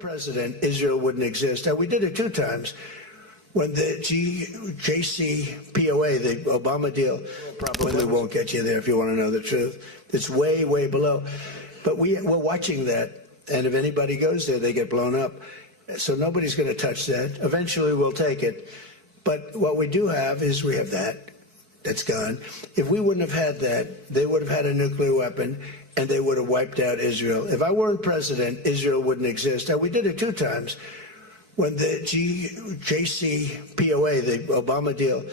president, Israel wouldn't exist. And we did it 2 times. When the JCPOA, the Obama deal, probably won't get you there if you want to know the truth. It's way, way below. But we're watching that. And if anybody goes there, they get blown up. So nobody's going to touch that. Eventually, we'll take it. But what we do have is we have that. That's gone. If we wouldn't have had that, they would have had a nuclear weapon, and they would have wiped out Israel. If I weren't president, Israel wouldn't exist. And we did it 2 times. When the JCPOA, the Obama deal,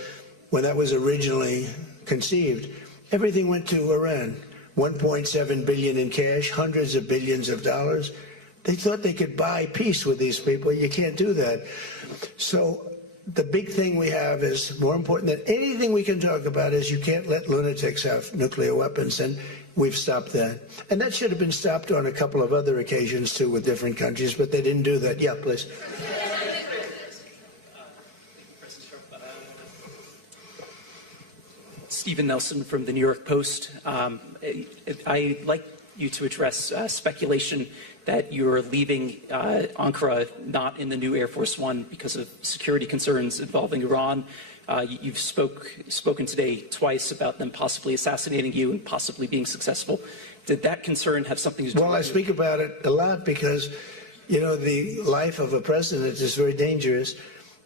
when that was originally conceived, everything went to Iran. 1.7 billion in cash, hundreds of billions of dollars. They thought they could buy peace with these people. You can't do that. So the big thing we have is more important than anything we can talk about is you can't let lunatics have nuclear weapons, and we've stopped that. And that should have been stopped on a couple of other occasions, too, with different countries, but they didn't do that. Yeah, please. Stephen Nelson from the New York Post. I'd like you to address speculation that you're leaving Ankara not in the new Air Force One because of security concerns involving Iran. You've spoken today twice about them possibly assassinating you and possibly being successful. Did that concern have something to do with it? Well, I speak about it a lot because, you know, the life of a president is very dangerous.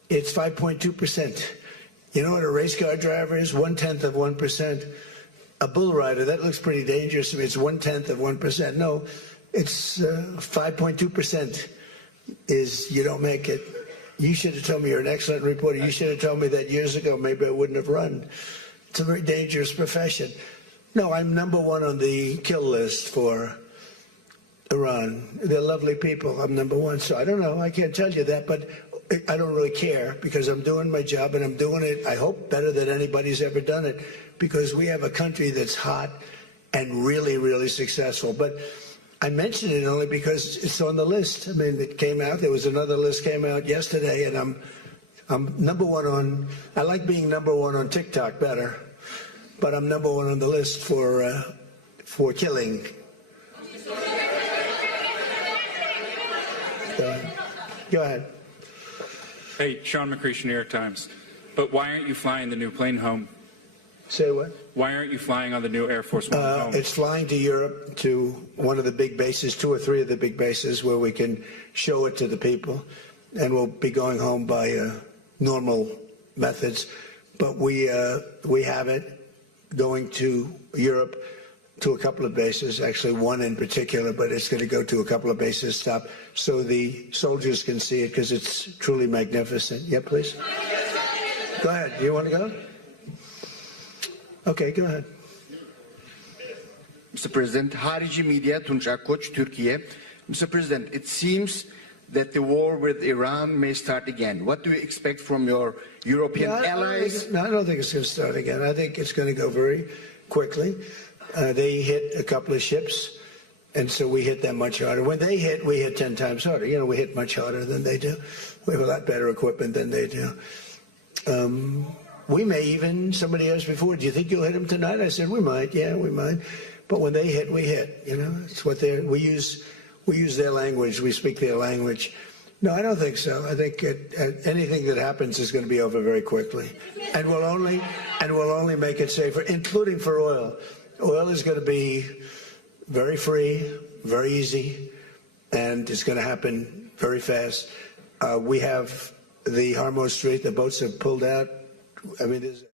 It's 5.2%. You know what a race car driver is? 1/10 of 1%. A bull rider, that looks pretty dangerous to me. It's 1/10 of 1%. No, it's 5.2% is you don't make it. You should have told me you're an excellent reporter. You should have told me that years ago. Maybe I wouldn't have run. It's a very dangerous profession. No, I'm #1 on the kill list for Iran. They're lovely people. I'm #1. So I don't know. I can't tell you that, but I don't really care because I'm doing my job and I'm doing it, I hope, better than anybody's ever done it because we have a country that's hot and really, really successful. But I mention it only because it's on the list. I mean, it came out. There was another list came out yesterday, and I'm #1 on. I like being #1 on TikTok better, but I'm #1 on the list for killing. Go ahead. Hey, Sean McCreesh, New York Times. But why aren't you flying the new plane home? Say what? Why aren't you flying on the new Air Force One home? It's flying to Europe, to one of the big bases, 2 or 3 of the big bases, where we can show it to the people. And we'll be going home by normal methods. But we have it going to Europe, to a couple of bases, actually 1 in particular, but it's going to go to a couple of bases, stop, so the soldiers can see it because it's truly magnificent. Yeah, please. Go ahead. You want to go? Okay, go ahead. Mr. President, Harici Media, Tunç Akkoç, Türkiye. Mr. President, it seems that the war with Iran may start again. What do you expect from your European allies? I don't think it's going to start again. I think it's going to go very quickly. They hit a couple of ships, and so we hit them much harder. When they hit, we hit 10 times harder. You know, we hit much harder than they do. We have a lot better equipment than they do. We may even, somebody asked before, do you think you'll hit them tonight? I said, we might, yeah, we might. But when they hit, we hit, you know. It's what we use their language, we speak their language. No, I don't think so. I think anything that happens is going to be over very quickly. And we'll only make it safer, including for oil. Oil is going to be very free, very easy, and it's going to happen very fast. We have the Hormuz Strait, the boats have pulled out. I mean, there's